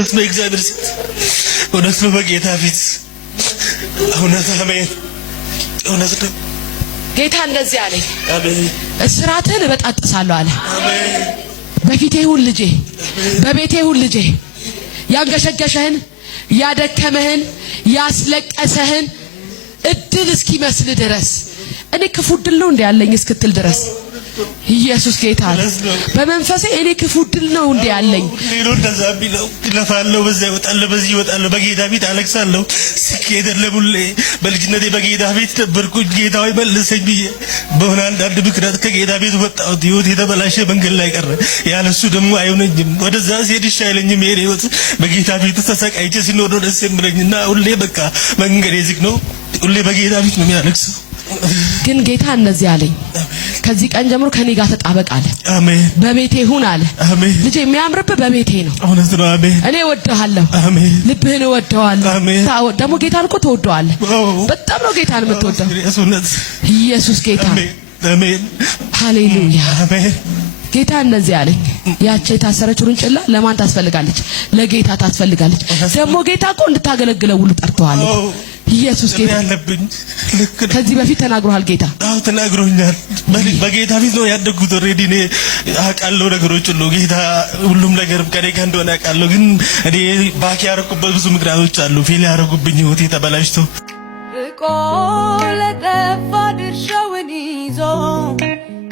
እውነት ነው እግዚአብሔር ሴት እውነት ነው በጌታ ፊት እውነት አሜን እውነት ነው ጌታ እንደዚህ አለኝ አሜን እስራትህን እበጣጥሳለሁ አለ አሜን በፊቴ ሁሉ ልጄ በቤቴ ሁሉ ልጄ ያንገሸገሸህን ያደከመህን ያስለቀሰህን እድል እስኪመስል ድረስ እኔ ክፉ እድል ነው እንደ ያለኝ እስክትል ድረስ ኢየሱስ ጌታ በመንፈሴ እኔ ክፉ እድል ነው እንደ ያለኝ ሌሎ እንደዛ ቢለው ለፋለው በዛ ይወጣል በዚህ ይወጣል በጌታ ፊት አለቅሳለሁ ስኬት ለሙሌ በልጅነቴ በጌታ ፊት ነበርኩ ጌታ ሆይ መልሰኝ ብዬ በሆነ አንዳንድ ምክንያት ከጌታ ቤት ወጣሁት ህይወት የተበላሸ መንገድ ላይ ቀረ ያለሱ ደግሞ አይሆነኝም ወደዛ ሲሄድ አይለኝም የኔ ህይወት በጌታ ፊት ተሰቃይቼ ሲኖር ነው ደስ የሚለኝና ሁሌ በቃ መንገዴ ዝግ ነው ሁሌ በጌታ ፊት ነው የሚያለቅሰው ግን ጌታ እንደዚህ አለኝ ከዚህ ቀን ጀምሮ ከኔ ጋር ተጣበቅ አለ አሜን በቤቴ ሁን አለ አሜን ልጄ የሚያምርብህ በቤቴ ነው እውነት ነው አሜን እኔ እወድሃለሁ አሜን ልብህን እወደዋለሁ አሜን ደግሞ ጌታን እኮ ትወደዋለህ በጣም ነው ጌታን የምትወደው ኢየሱስ ጌታ አሜን ሃሌሉያ አሜን ጌታ እንደዚህ አለኝ ያቺ የታሰረች ሩንጭላ ለማን ታስፈልጋለች ለጌታ ታስፈልጋለች ደግሞ ጌታ እኮ እንድታገለግለው ሁሉ ጠርተዋል ኢየሱስ ጌታ ያለብኝ ልክ ከዚህ በፊት ተናግሮሃል ጌታ አዎ ተናግሮኛል በጌታ ፊት ነው ያደጉት ኦሬዲ እኔ አውቃለሁ ነገሮች ሁሉ ጌታ ሁሉም ነገር ከኔ ጋር እንደሆነ አውቃለሁ ግን እኔ ባክ ያረኩበት ብዙ ምክንያቶች አሉ ፌል ያረጉብኝ ህይወቴ ተበላሽቶ ርቆ ለጠፋ ድርሻውን ይዞ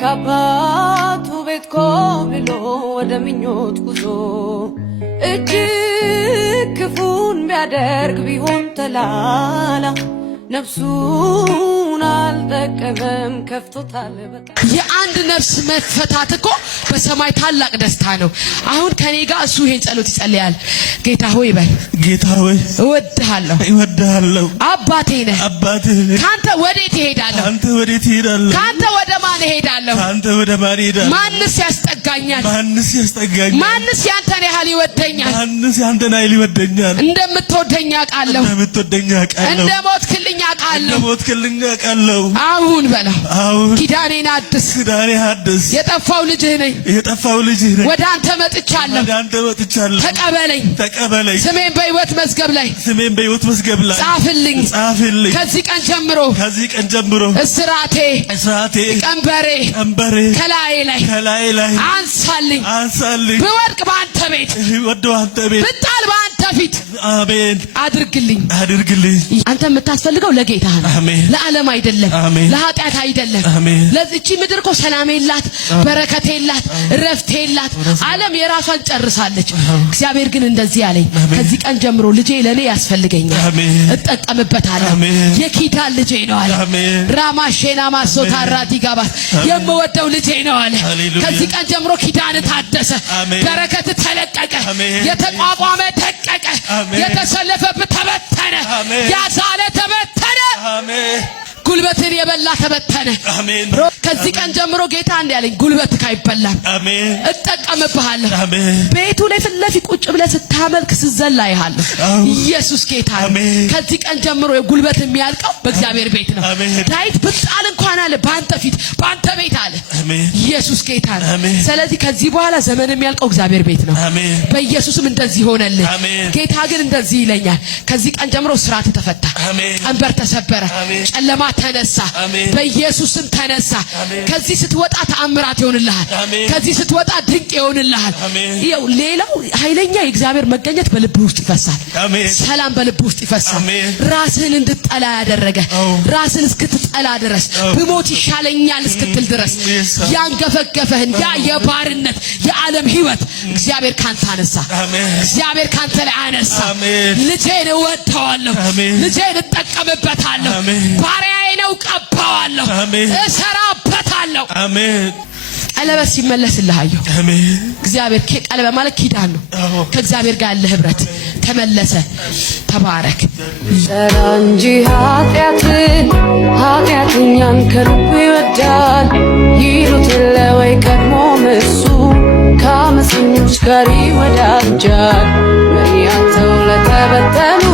ከአባቱ ቤት ኮብልሎ ወደ ምኞት ጉዞ እጅግ ክፉን ቢያደርግ ቢሆን ተላላ ነፍሱን አልጠቀመም ከፍቶታል በጣም የአንድ ነፍስ መፈታት እኮ በሰማይ ታላቅ ደስታ ነው አሁን ከኔ ጋር እሱ ይሄን ጸሎት ይጸልያል ጌታ ሆይ በል ጌታ ሆይ እወድሃለሁ አባቴ ነህ ካንተ ወዴት እሄዳለሁ ካንተ ወዴት እሄዳለሁ ካንተ ወደ ማን እሄዳለሁ ካንተ ወደ ማን እሄዳለሁ ማንስ ያስጠጋኛል ማንስ ያንተን ያህል ይወደኛል ማንስ ያንተን ያህል ይወደኛል እንደምትወደኝ አውቃለሁ እንደሞትክልኝ አውቃለሁ አሁን በለው ኪዳኔን አድስ የጠፋው ልጅህ ነኝ ወደ አንተ መጥቻለሁ ተቀበለኝ ስሜን በሕይወት መዝገብ ላይ ጻፍልኝ ከዚህ ቀን ጀምሮ እስራቴ ቀንበሬ ከላዬ ላይ አንሳልኝ ብወድቅ በአንተ ቤት ብጣል በአንተ ፊት አሜን አድርግልኝ አንተ የምታስፈልገው ለጌታ ነው ለዓለም አይደለም ለኃጢአት አይደለም ለዚህች ምድር እኮ ሰላም የላት በረከት የላት ረፍት የላት ዓለም የራሷን ጨርሳለች እግዚአብሔር ግን እንደዚህ ያለኝ ከዚህ ቀን ጀምሮ ልጄ ለኔ ያስፈልገኛል እጠቀምበታለሁ የኪዳን ልጄ ነው አለ ራማሼና ማሶታራቲ ጋባት የምወደው ልጄ ነው አለ ከዚህ ቀን ጀምሮ ኪዳን ታደሰ በረከት ተለቀቀ የተቋቋመ ደቀቀ የተሰለፈበት ተበተነ ያዛለ ተበተነ ጉልበትን የበላ ተበተነ ከዚህ ቀን ጀምሮ ጌታ እንደ ያለኝ ጉልበትህ አይበላም እጠቀምብሃለሁ ቤቱ ላይ ፍለፊት ቁጭ ብለህ ስታመልክ ስትዘላ ይሃለሁ ኢየሱስ ጌታ ከዚህ ቀን ጀምሮ የጉልበት የሚያልቀው በእግዚአብሔር ቤት ነው ዳዊት ብጣል እንኳን አለ በአንተ ፊት በአንተ ቤት አለ ኢየሱስ ጌታ ስለዚህ ከዚህ በኋላ ዘመን የሚያልቀው እግዚአብሔር ቤት ነው በኢየሱስም እንደዚህ ሆነልህ ጌታ ግን እንደዚህ ይለኛል ከዚህ ቀን ጀምሮ ስራት ተፈታ ቀንበር ተሰበረ ጨለማ ተነሳ በኢየሱስም ተነሳ ከዚህ ስትወጣ ተአምራት ይሆንልሃል ከዚህ ስትወጣ ድንቅ ይሆንልሃል ይኸው ሌላው ኃይለኛ የእግዚአብሔር መገኘት በልብ ውስጥ ይፈሳል ሰላም በልብ ውስጥ ይፈሳል ራስህን እንድትጠላ ያደረገ ራስህን እስክትጠላ ድረስ ብሞት ይሻለኛል እስክትል ድረስ ያንገፈገፈህን ያ የባርነት የዓለም ህይወት እግዚአብሔር ካንተ አነሳ እግዚአብሔር ካንተ ላይ አነሳ ልጄን እወደዋለሁ ልጄን እጠቀምበታለሁ ባሪያዬ ነው ቀባዋለሁ እሰራበታለሁ ቀለበት ሲመለስልሃየሁ እግዚአብሔር ቀለበት ማለት ኪዳን ነው ከእግዚአብሔር ጋር ያለ ህብረት ተመለሰ ተባረክ እንጂ ኃጢአተኛን ከልቡ ይወዳል ይሉት ለወይ ቀድሞ እሱ ከአመፀኞች ጋር ይወዳጃል መያተው ለተበተኑ